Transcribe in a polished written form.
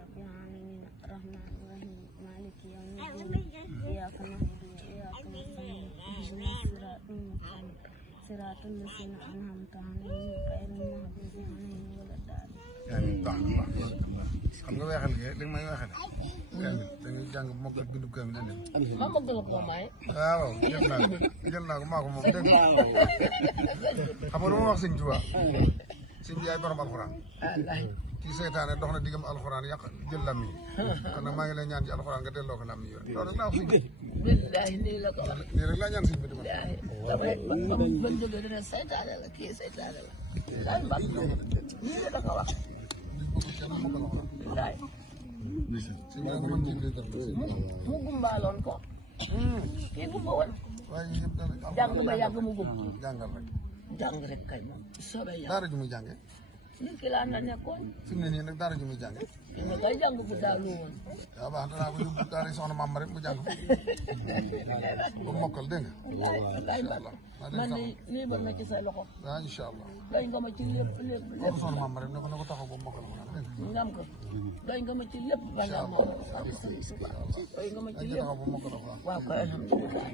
رب العالمين الرحمن الرحيم مالك يوم الدين إياك نعبد وإياك نستعين اهدنا الصراط المستقيم صراط الذين أنعمت عليهم غير المغضوب عليهم ولا الضالين. xam nga weexal gi li nga may weexale kamil dañuy jàng mokkal bindu kamil andi ma mokkal ko may waaw jël naa ko maa ko moom dégg xam nga lu ma wax sëñ Tuubaa sëñ bi yaay borom alxuraan kii seytaane dox na diggam alxuraan yàq jël lam yi kon nag maa ngi lay ñaan ci alxuraan nga delloo ko lam yi yoon loolu rek laa wax sëñ bi billahi nii la ko wax nii rek laa ñaan sëñ bi di ma ban jógee dina seytaane la kii seytaane la daal mbas nii la ko wax billahi mu gumbaaloon ko kii gumba woon jàng ba yàgg mu gum jàngal rek jàng rek kay moom soobee yàlla daara ju muy jànge nit ki laa na nekkoon fi mu ne nii nag daara ju muy jànge fi mu kay jàng bu daalu woon waaw baax danaa ko yóbbu daara yi soxna maam rek mu jàng ba mokkal dégg nga man nii ba na ci say loxo waaw incha allah doy nga ma ci lépp lépp lépp soxna maam rek ne ko taxaw ba mokkal ma dégg nga ngam ko doy nga ma ci lépp ba nga ma doy nga ma ci lépp taxaw ba mokkal waaw koy alhamdulilah